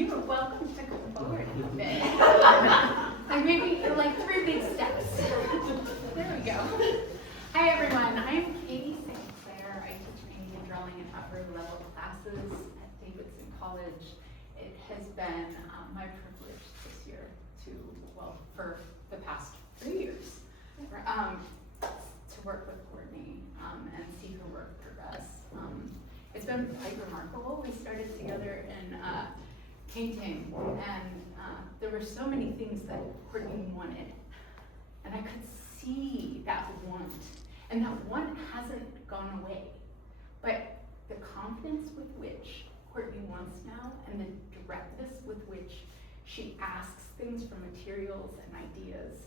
You are welcome to come forward a bit. Like maybe like 3 big steps. There we go. Hi everyone, I'm Katie St. Clair. I teach painting and drawing in upper level classes at Davidson College. It has been my privilege this year for the past 3 years, to work with Courtney and see her work progress. It's been quite remarkable. We started together in painting, and there were so many things that Courtney wanted, and I could see that want, and that want hasn't gone away. But the confidence with which Courtney wants now, and the directness with which she asks things for materials and ideas,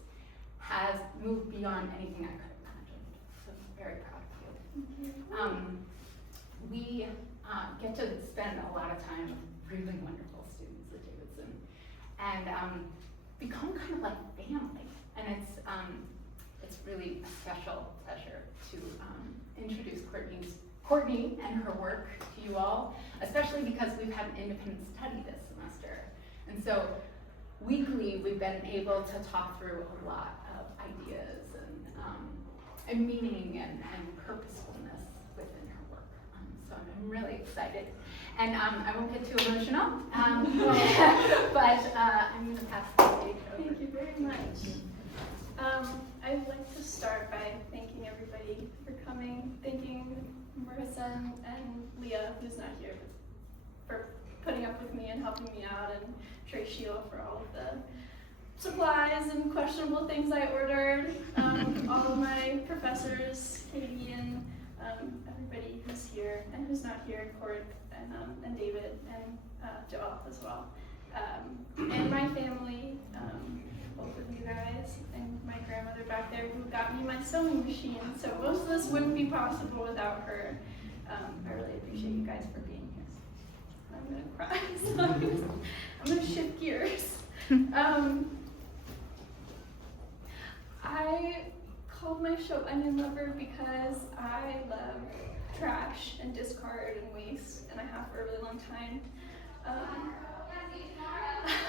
has moved beyond anything I could have imagined. So I'm very proud of you. We get to spend a lot of time with really wonderful students at Davidson, and become kind of like family. And it's really a special pleasure to introduce Courtney and her work to you all, especially because we've had an independent study this semester. And so weekly we've been able to talk through a lot of ideas and meaning and purposefulness within her work. So I'm really excited. And I won't get too emotional, but I'm going to pass the stage over. Thank you very much. I'd like to start by thanking everybody for coming, thanking Marissa and Leah, who's not here, for putting up with me and helping me out, and Trey Sheila for all of the supplies and questionable things I ordered, all of my professors, Katie and everybody who's here and who's not here, Court and David and Joel as well. And my family, both of you guys, and my grandmother back there who got me my sewing machine. So most of this wouldn't be possible without her. I really appreciate you guys for being here. I'm gonna cry, so I'm gonna shift gears. I called my show Onion Lover because I love trash and discard and waste, and I have for a really long time.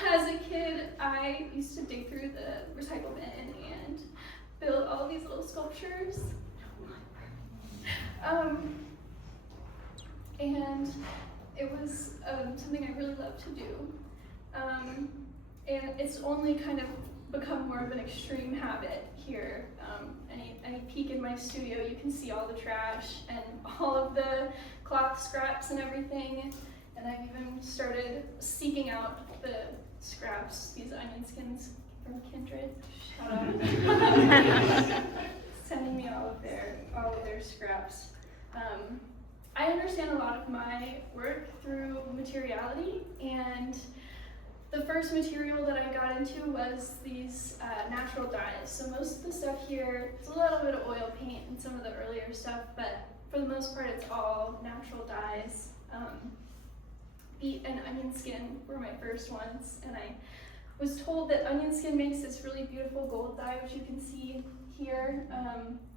As a kid, I used to dig through the recycle bin and build all these little sculptures. And it was something I really loved to do. And it's only kind of become more of an extreme habit here. Any peek in my studio, you can see all the trash and all of the cloth scraps and everything. And I've even started seeking out the scraps, these onion skins from Kindred. Shout out. Sending me all of their scraps. I understand a lot of my work through materiality, and the first material that I got into was these natural dyes. So most of the stuff here, it's a little bit of oil paint and some of the earlier stuff, but for the most part it's all natural dyes. Beet and onion skin were my first ones, and I was told that onion skin makes this really beautiful gold dye, which you can see here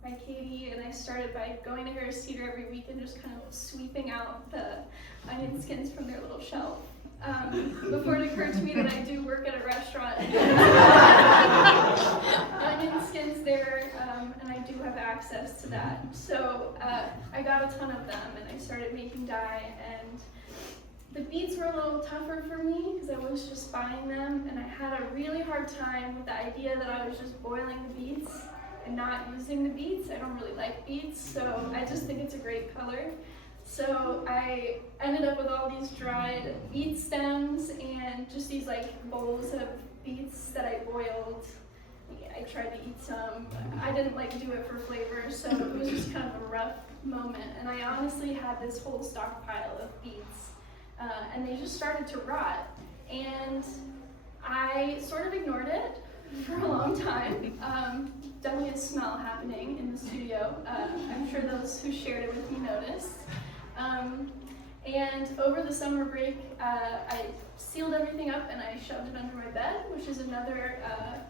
by Katie, and I started by going to Harris Teeter every week and just kind of sweeping out the onion skins from their little shelf. Before it occurred to me that I do work at a restaurant. Onion skins there, and I do have access to that. So I got a ton of them, and I started making dye, and the beets were a little tougher for me because I was just buying them, and I had a really hard time with the idea that I was just boiling the beets and not using the beets. I don't really like beets, so I just think it's a great color. So I ended up with all these dried beet stems and just these like bowls of beets that I boiled. I tried to eat some. I didn't like do it for flavor, so it was just kind of a rough moment. And I honestly had this whole stockpile of beets, and they just started to rot. And I sort of ignored it for a long time. Definitely a smell happening in the studio. I'm sure those who shared it with me noticed. And over the summer break, I sealed everything up and I shoved it under my bed, which is another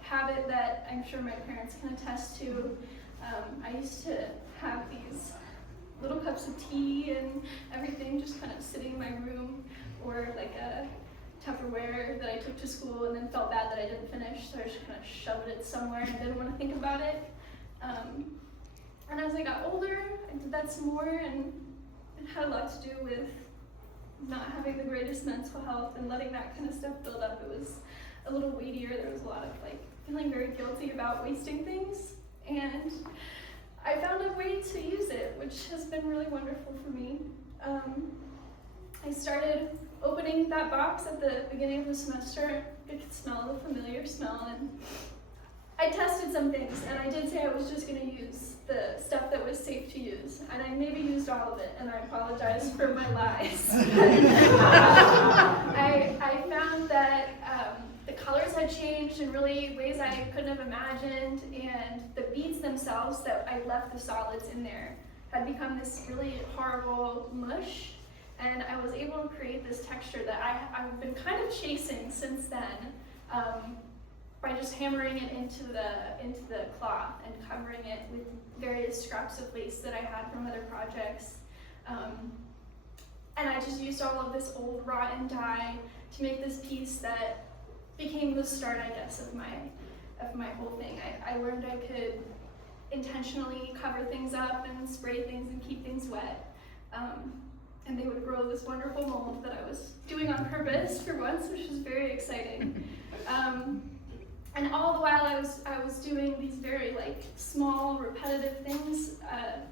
habit that I'm sure my parents can attest to. I used to have these little cups of tea and everything just kind of sitting in my room, or like a Tupperware that I took to school and then felt bad that I didn't finish, so I just kind of shoved it somewhere and didn't want to think about it. And as I got older, I did that some more, and it had a lot to do with not having the greatest mental health and letting that kind of stuff build up. It was a little weightier. There was a lot of like feeling very guilty about wasting things, and I found a way to use it, which has been really wonderful for me. I started opening that box at the beginning of the semester. I could smell the familiar smell, and I tested some things, and I did say I was just going to use the stuff that was safe to use, and I maybe used all of it, and I apologize for my lies. I found that the colors had changed in really ways I couldn't have imagined, and the beads themselves that I left the solids in there had become this really horrible mush, and I was able to create this texture that I've been kind of chasing since then, by just hammering it into the cloth and covering it with various scraps of lace that I had from other projects. And I just used all of this old rotten dye to make this piece that became the start, I guess, of my whole thing. I learned I could intentionally cover things up and spray things and keep things wet. And they would grow this wonderful mold that I was doing on purpose for once, which was very exciting. And all the while I was doing these very like small, repetitive things,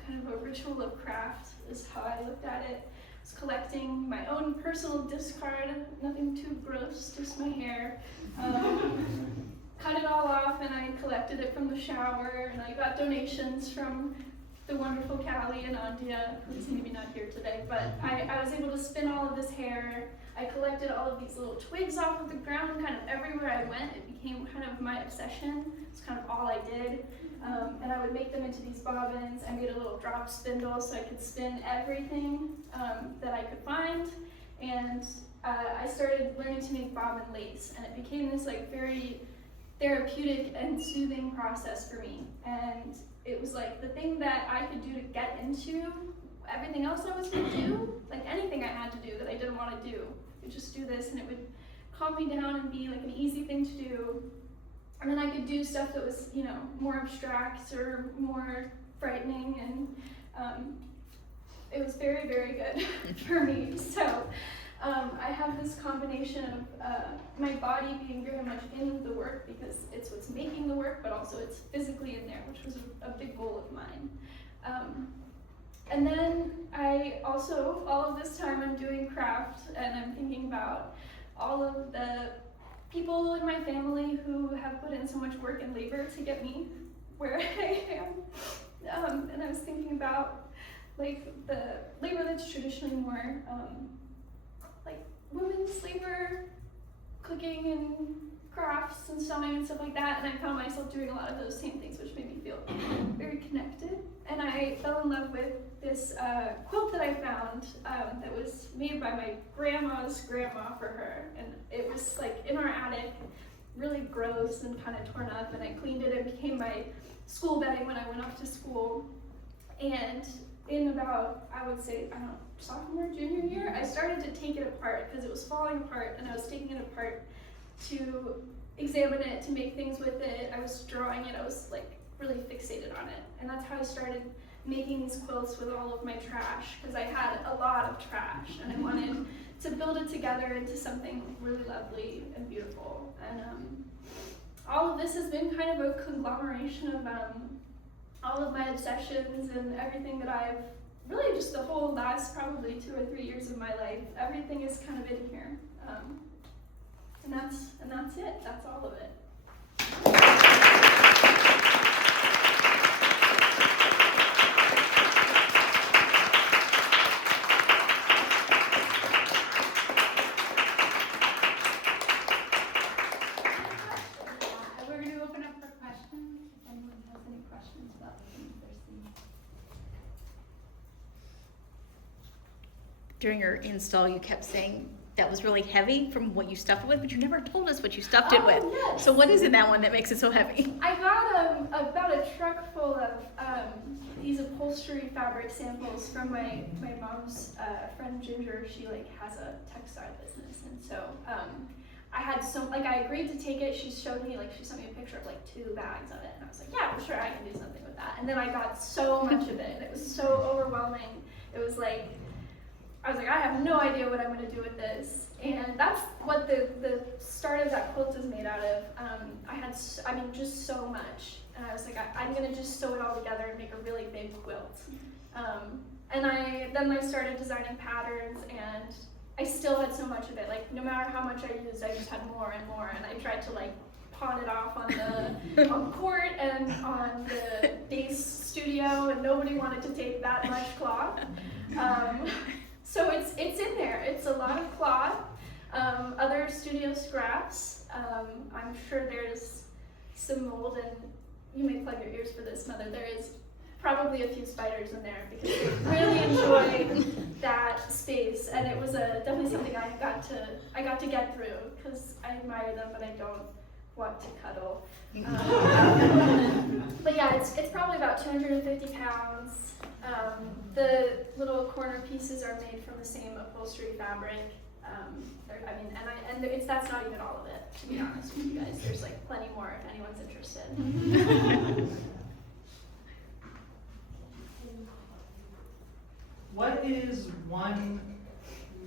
kind of a ritual of craft is how I looked at it. I was collecting my own personal discard, nothing too gross, just my hair. Cut it all off, and I collected it from the shower, and I got donations from the wonderful Callie and Andia, who's maybe not here today, but I was able to spin all of this hair. I collected all of these little twigs off of the ground kind of everywhere I went. It became kind of my obsession. It's kind of all I did. And I would make them into these bobbins. I made a little drop spindle so I could spin everything that I could find. And I started learning to make bobbin lace, and it became this like very therapeutic and soothing process for me. And it was like the thing that I could do to get into everything else I was going to do, like anything I had to do that I didn't want to do. I could just do this, and it would calm me down and be like an easy thing to do. And then I could do stuff that was, you know, more abstract or more frightening, and it was very, very good for me. So I have this combination of my body being very much in the work because it's what's making the work, but also it's physically in there, which was a big goal of mine. And then I also, all of this time I'm doing craft, and I'm thinking about all of the people in my family who have put in so much work and labor to get me where I am. And I was thinking about like the labor that's traditionally more like women's labor, cooking and crafts and sewing and stuff like that, and I found myself doing a lot of those same things, which made me feel very connected. And I fell in love with this quilt that I found that was made by my grandma's grandma for her, and it was like in our attic, really gross and kind of torn up, and I cleaned it. It became my school bedding when I went off to school. And in about, I would say, I don't know, sophomore, junior year, I started to take it apart because it was falling apart, and I was taking it apart to examine it, to make things with it. I was drawing it, I was like really fixated on it. And that's how I started making these quilts with all of my trash, because I had a lot of trash and I wanted to build it together into something really lovely and beautiful. And all of this has been kind of a conglomeration of all of my obsessions and everything that I've really just the whole last probably 2 or 3 years of my life. Everything is kind of in here. And that's it. That's all of it. We're going to open up for questions. If anyone has any questions about the things they're seeing. During your install, you kept saying that was really heavy from what you stuffed it with, but you never told us what you stuffed it with. Yes. So what is in that one that makes it so heavy? I got about a truck full of these upholstery fabric samples from my mom's friend Ginger. She like has a textile business, and so so, like, I agreed to take it. She showed me, like, she sent me a picture of, like, 2 bags of it. And I was like, yeah, well, sure, I can do something with that. And then I got so much of it. And it was so overwhelming. It was like, I was like, I have no idea what I'm going to do with this. And that's what the start of that quilt is made out of. I had, just so much. And I was like, I'm going to just sew it all together and make a really big quilt. And then I started designing patterns, and I still had so much of it. Like, no matter how much I used, I just had more and more. And I tried to, like, pawn it off on Court and on the base studio, and nobody wanted to take that much cloth. So it's in there. It's a lot of cloth, other studio scraps. I'm sure there's some mold, and you may plug your ears for this, Mother. There is probably a few spiders in there because I really enjoyed that space, and it was definitely something I got to get through because I admire them, but I don't want to cuddle. But yeah, it's probably about 250 pounds. The little corner pieces are made from the same upholstery fabric. That's not even all of it, to be honest with you guys. There's like plenty more if anyone's interested.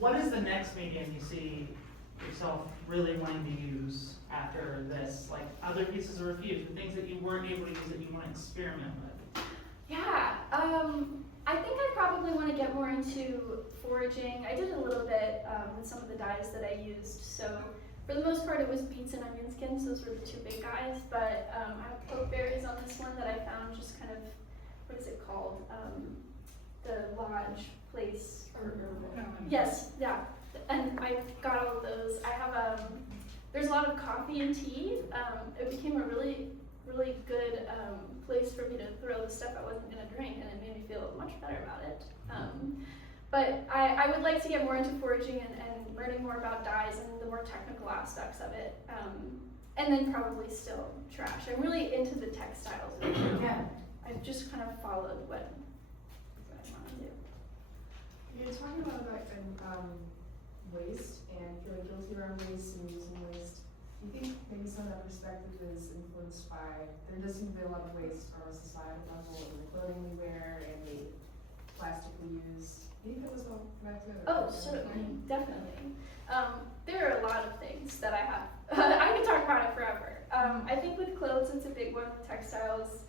What is the next medium you see yourself really wanting to use after this? Like other pieces of Refuge, the things that you weren't able to use that you want to experiment with? Yeah, I think I probably want to get more into foraging. I did a little bit with some of the dyes that I used. So for the most part, it was beets and onion skins. Those were the 2 big guys. But I have pokeberries on this one that I found just kind of, what is it called? The lodge place. Yes, yeah. And I got all of those. I have, there's a lot of coffee and tea. It became a really, really good place for me to throw the stuff I wasn't going to drink, and it made me feel much better about it. But I would like to get more into foraging and learning more about dyes and the more technical aspects of it. And then probably still trash. I'm really into the textiles. Yeah. I've just kind of followed what I want to do. You're talking about waste and feeling guilty around waste and using waste. Do you think maybe some of that perspective is influenced by, there does seem to be a lot of waste on a societal level in the clothing we wear and the plastic we use. Do you think that was all connected? Oh, certainly, definitely. There are a lot of things that I have. I could talk about it forever. I think with clothes, it's a big one. With textiles,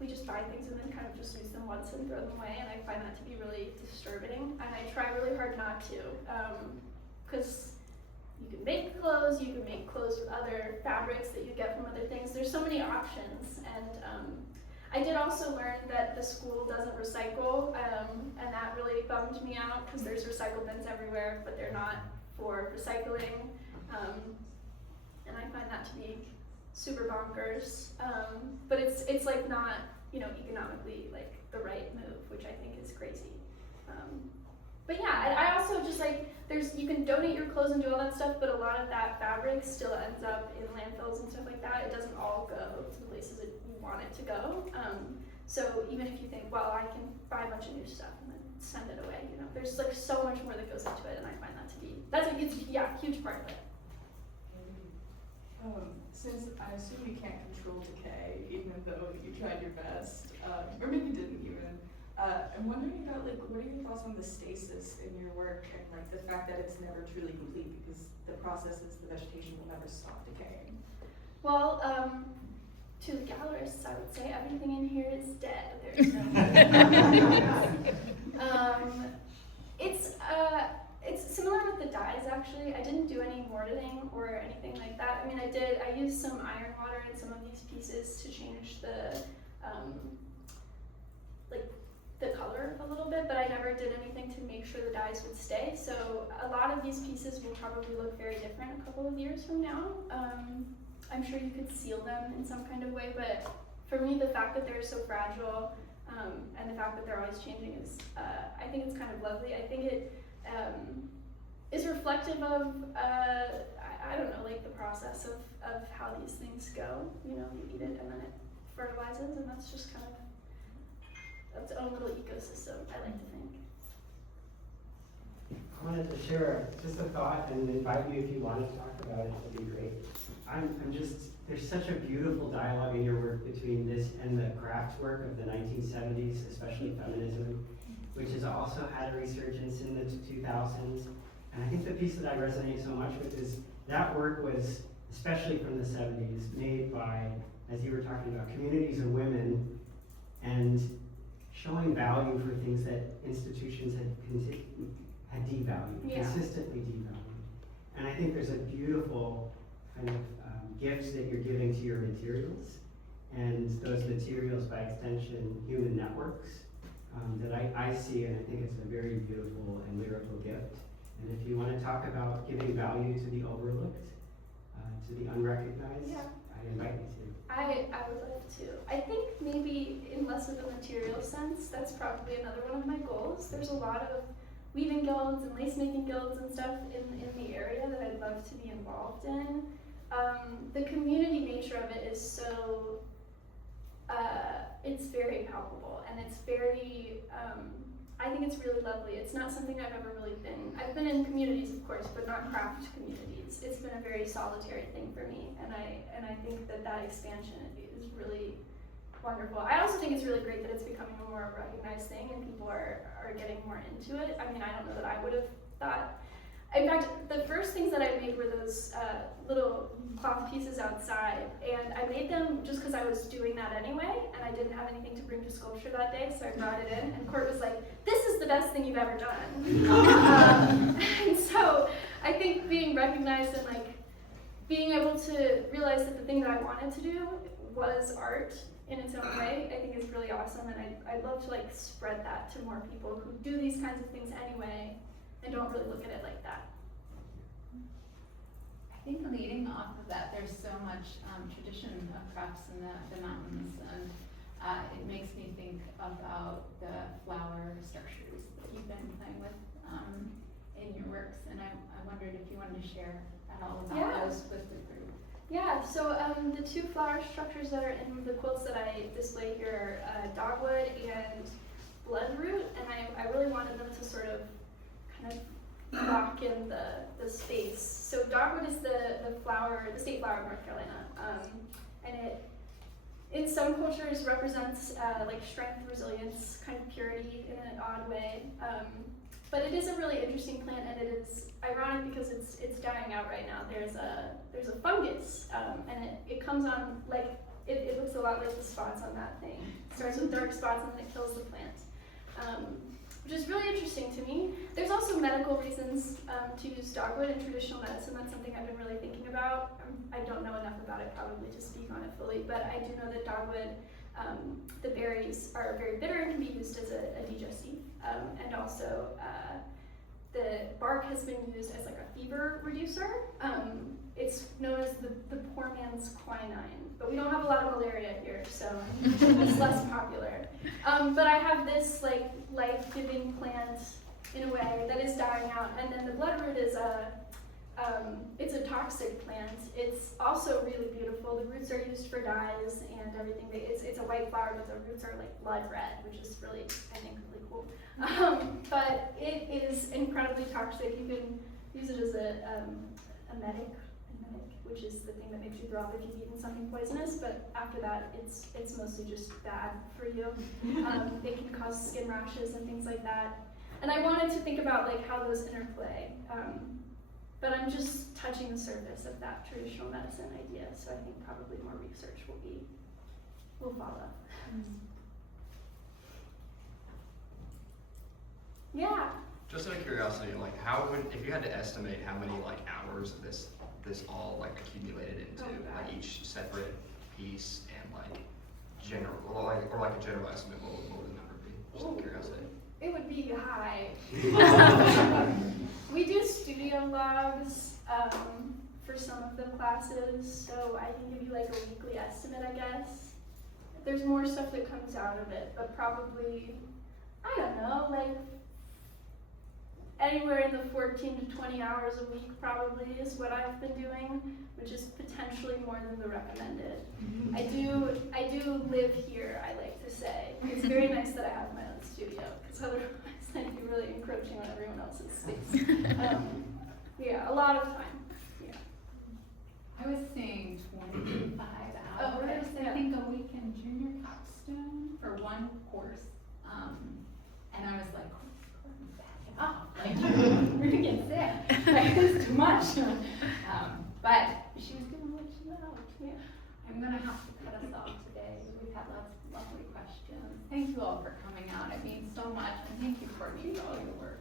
we just buy things and then kind of just use them once and throw them away, and I find that to be really disturbing. And I try really hard not to, because you can make clothes with other fabrics that you get from other things. There's so many options, and I did also learn that the school doesn't recycle, and that really bummed me out because there's recycle bins everywhere, but they're not for recycling, and I find that to be super bonkers. But it's like not, economically like the right move, which I think is crazy. But yeah, I also just like, you can donate your clothes and do all that stuff, but a lot of that fabric still ends up in landfills and stuff like that. It doesn't all go to the places that you want it to go. So even if you think, well, I can buy a bunch of new stuff and then send it away, there's like so much more that goes into it, and I find that to be, huge part of it. Since I assume you can't control decay, even though you tried your best, or maybe didn't even, I'm wondering about what are your thoughts on the stasis in your work and the fact that it's never truly complete because the processes, the vegetation will never stop decaying? Well, to the gallerists, I would say everything in here is dead. There's no It's similar with the dyes, actually. I didn't do any mortaring or anything like that. I mean, I used some iron water in some of these pieces to change the color a little bit, but I never did anything to make sure the dyes would stay. So a lot of these pieces will probably look very different a couple of years from now. I'm sure you could seal them in some kind of way, but for me, the fact that they're so fragile and the fact that they're always changing is, I think it's kind of lovely. I think it is reflective of, I don't know, the process of how these things go. You eat it and then it fertilizes, and that's just kind of its own little ecosystem, I like to think. I wanted to share just a thought and invite you if you want to talk about it, that'd be great. I'm just, there's such a beautiful dialogue in your work between this and the craft work of the 1970s, especially feminism, which has also had a resurgence in the 2000s. And I think the piece that I resonate so much with is that work was, especially from the 70s, made by, as you were talking about, communities of women and showing value for things that institutions had devalued, Yeah. consistently devalued. And I think there's a beautiful kind of gifts that you're giving to your materials, and those materials, by extension, human networks, that I see, and I think it's a very beautiful and lyrical gift. And if you want to talk about giving value to the overlooked, to the unrecognized, Yeah. I invite you to. I would love to. I think maybe in less of a material sense, that's probably another one of my goals. There's a lot of weaving guilds and lace making guilds and stuff in the area that I'd love to be involved in. The community nature of it is so, it's very palpable, and it's very, I think it's really lovely. It's not something I've ever really I've been in communities, of course, but not craft communities. It's been a very solitary thing for me, and I think that expansion is really wonderful. I also think it's really great that it's becoming a more recognized thing and people are getting more into it. I mean, I don't know that I would have thought. In fact, the first things that I made were those little cloth pieces outside, and I made them just because I was doing that anyway, and I didn't have anything to bring to sculpture that day, so I brought it in, and Court was like, "This is the best thing you've ever done." And so I think being recognized and like being able to realize that the thing that I wanted to do was art in its own way, I think is really awesome, and I'd love to like spread that to more people who do these kinds of things anyway and don't really look at it like that. I think leading off of that, there's so much tradition of crafts in the mountains, and it makes me think about the flower structures that you've been playing with in your works, and I wondered if you wanted to share at all about those with the group. Yeah, so the two flower structures that are in the quilts that I display here are dogwood and bloodroot, and I really wanted them to sort of kind of lock in the space. So dogwood is the flower, the state flower of North Carolina, and it in some cultures represents like strength, resilience, kind of purity in an odd way. But it is a really interesting plant, and it is ironic because it's dying out right now. There's a fungus, and it comes on like it looks a lot like the spots on that thing. It starts with dark spots and then it kills the plant, which is really interesting to me. There's also medical reasons to use dogwood in traditional medicine. That's something I've been really thinking about. I don't know enough about it probably to speak on it fully, but I do know that dogwood, the berries are very bitter and can be used as a digestive, and also the bark has been used as like a fever reducer. It's known as the poor man's quinine, but we don't have a lot of malaria here, so it's less popular. But I have this like life-giving plant in a way that is dying out, and then the bloodroot is it's a toxic plant. It's also really beautiful. The roots are used for dyes and everything. It's a white flower, but the roots are like blood red, which is really, I think, really cool. But it is incredibly toxic. You can use it as a medic, which is the thing that makes you throw up if you've eaten something poisonous. But after that, it's mostly just bad for you. It can cause skin rashes and things like that. And I wanted to think about like how those interplay. But I'm just touching the surface of that traditional medicine idea, so I think probably more research will follow. Yeah. Just out of curiosity, like how would, if you had to estimate how many like hours of this all like accumulated into like each separate piece and like general, or like a general estimate, what would the number be? Just out of curiosity. It would be high. We do studio logs for some of the classes, so I can give you like a weekly estimate, I guess. There's more stuff that comes out of it, but probably, I don't know, like anywhere in the 14 to 20 hours a week probably is what I've been doing, which is potentially more than the recommended. I do live here, I like to say. It's very nice that I have my own studio, because otherwise I'd be really encroaching on everyone else's space. Yeah, a lot of time, yeah. I was seeing 25 Oh, okay, hours, I yeah. think, a week in junior capstone for one course. And I was like, Courtney, back it up. Like, we're gonna get sick. Like, this is too much. But she was gonna let you know. Yeah. I'm gonna have to cut us off today. We've had lots of lovely questions. Thank you all for coming out. It means so much. And thank you, Courtney, for all your work.